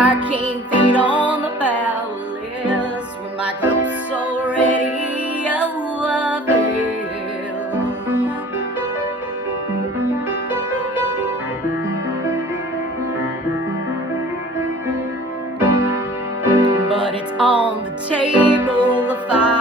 I can't feed on the powerless when my cup's already overfilled. But it's on the table, the fire